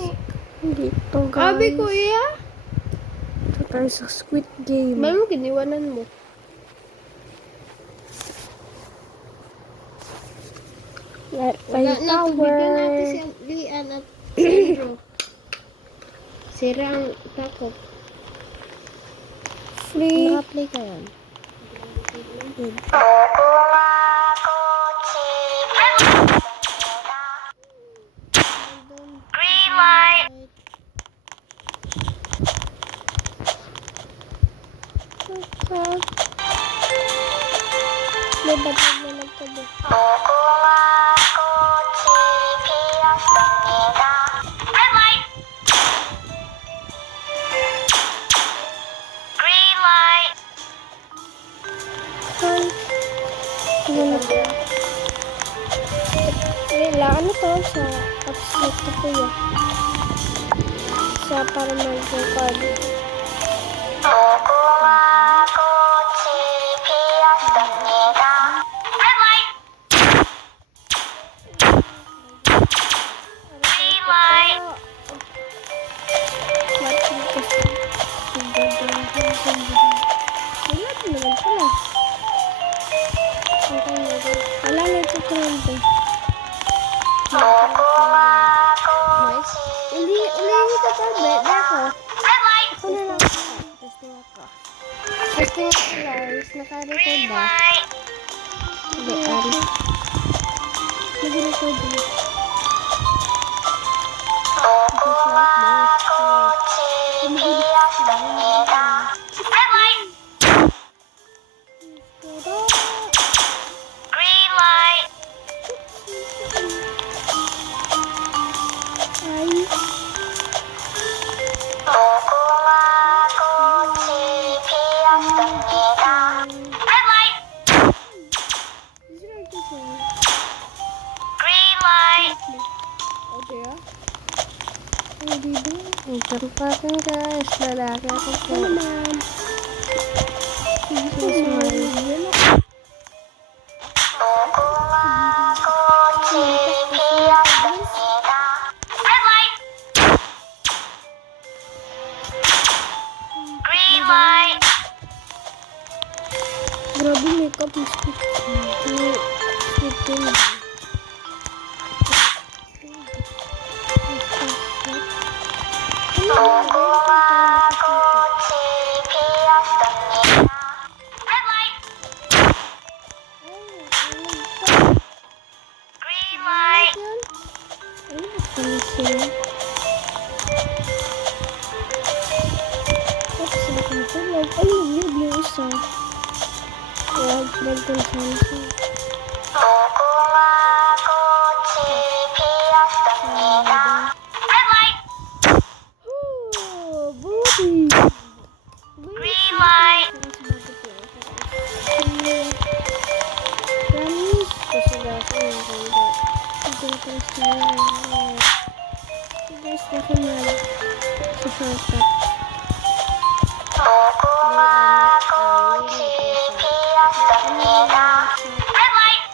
gani. Dito guys. Abi kuya. Ito tayo sa Squid Game. May mo giniwanan mo. Let Wala tayo na, tubigan natin si tower. Lian at Sandro. Sira ang takot. Free. Naka-play ka yan. Green light. May ba't naglalag ka ba? Red light. Green light. Hi. Ano ba? Kailangan ito sa upslot ko po yan. Sa para mag-record. Red light. Green light. Wala na ito trend. Hindi ka pa, bebe ako. Red light. Ako na lang. Testing ako. Testing ako guys. Naka-record Green ba? light. Hindi, ari. Nag-record ba? Just like this. Red light. Green light. Ay. Red light. Green light. Isang patin guys. Lalaki ako po. Red light. Green light. Grabe makeup ni Squid Game. Red light. Green light. Ay, yun yung isa. Wag, nagkong Samsung. Red light. Oh, booty! Green light. Promise. Kasi dati yung ganda. Ito ko sa guys, ako na sa shortcut. Red light.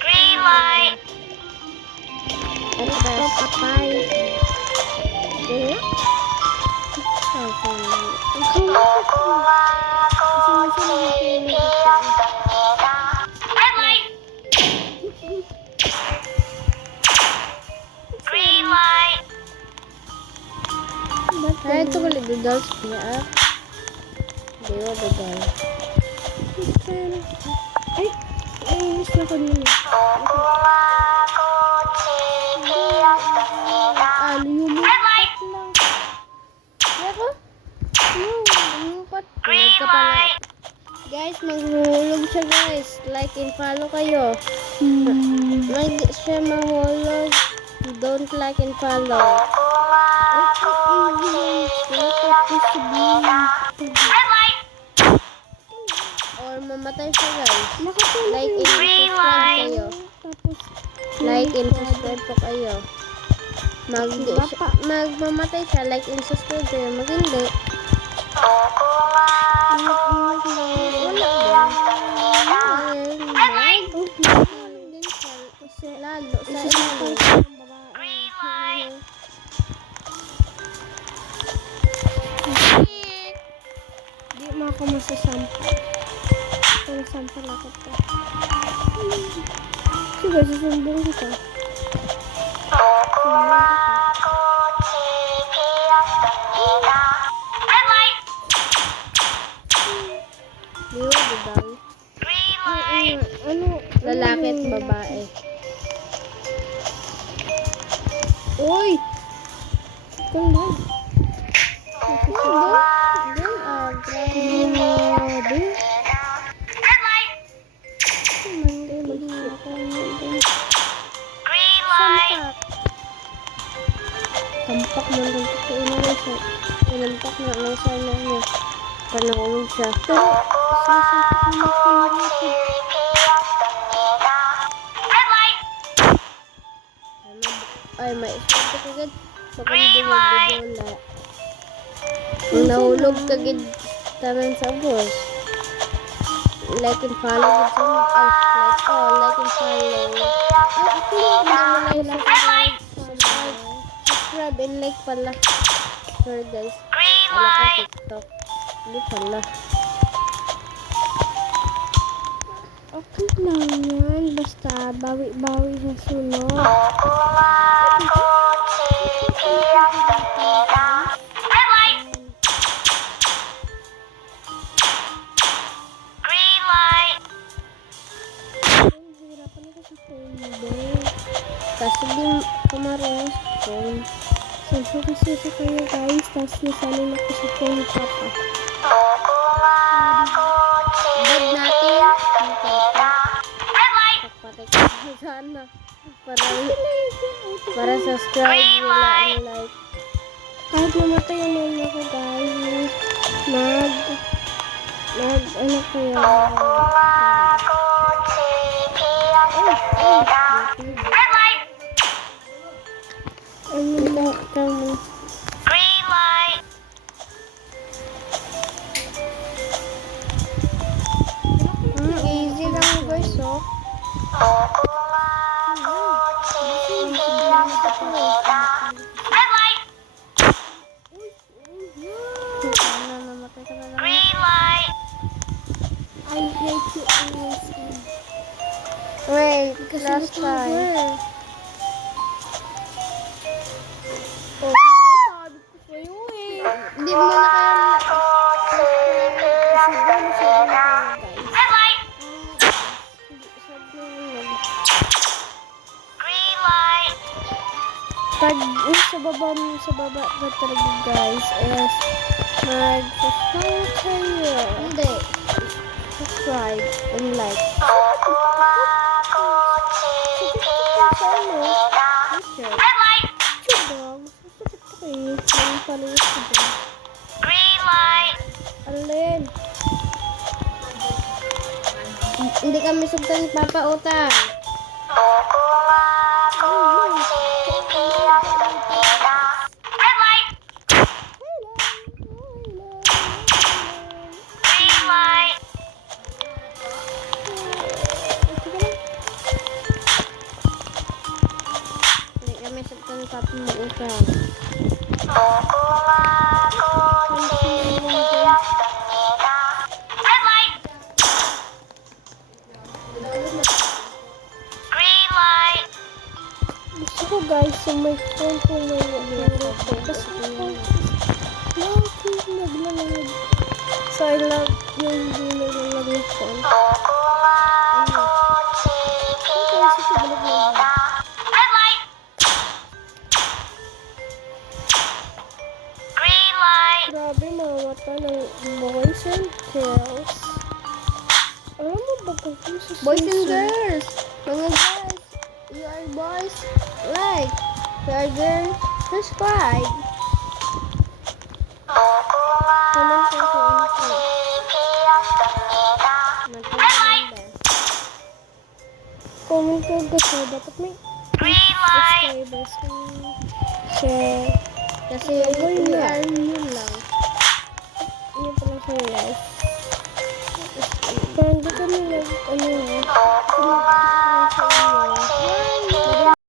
Green light. Ito patay. Kaya? Red light. Green light. Ay, ito pala dudals niya. Dewa dudal. Ay, miss na ko nila. Red light. Lang. Kaya ko? Lumpat. Green light. Guys, maghuhulog siya guys. Like and follow kayo. Mag siya mahulog. Don't like and follow. Red light. Or mamatay siya guys. Like and Green subscribe light. kayo. Like and subscribe po kayo. Magmamatay siya. Like and subscribe kayo. Mag hindi. Wala din. Lalo sa ilalim. Di mo ako masasampal. Kung sampal ako pa. Sige, susumbong kita. Di ba, budal? Ano? Lalaki at babae. Uy! Kung ba? Grabe. Tampak mo lang ito inaw siya. Tinampak na lang sana niya. Panahon siya. Pero, sasapak mo siya. Ay, may isang kagad. Pagkandi magbubula. Kung nahulog kagad tanan sa boss. Like and follow with some, like and follow. Ako yung like subscribe and like pala. Sorry guys. Wala ka TikTok. Hindi pala. Okay lang yan. Basta bawi-bawi sa sunod. Kasi di kumarang sa phone. Sampo kasi sa kanya guys. Tapos nasanay na ko sa phone ni Papa. Bad natin. Pagpatay ko sana. Para subscribe nila and like. Kahit namatay ang mama ko guys. Ano ko yan. Ano ba kami? Green light. Easy lang guys, oh. Green light. I hate you always. Wait, last time. Oh, sabi ko sa'yo eh. Hindi mo na pag sa baba na talaga guys is mag-subscribe kayo. Hindi. Subscribe and like. Green light. Alin? Hindi kami sugtan ni Papa Utang. Red light. Green light. Hindi kami sugtan ni Papa Utang. Red light. Green light. Gusto ko guys sa may phone ko na yung kasi naglalagay. So I love yung hindi naglalagay yung phone. Red light. Green light. Grabe mga mata ng boys and girls. Alam mo ba kung sa boys and girls? Mga guys, you are boys, like. You are girls, subscribe. Comment ko kung ano. Comment ko kasi dapat may subscribers and share. Kasi we are new lang. Yun pa lang sa life. Parang di kami ano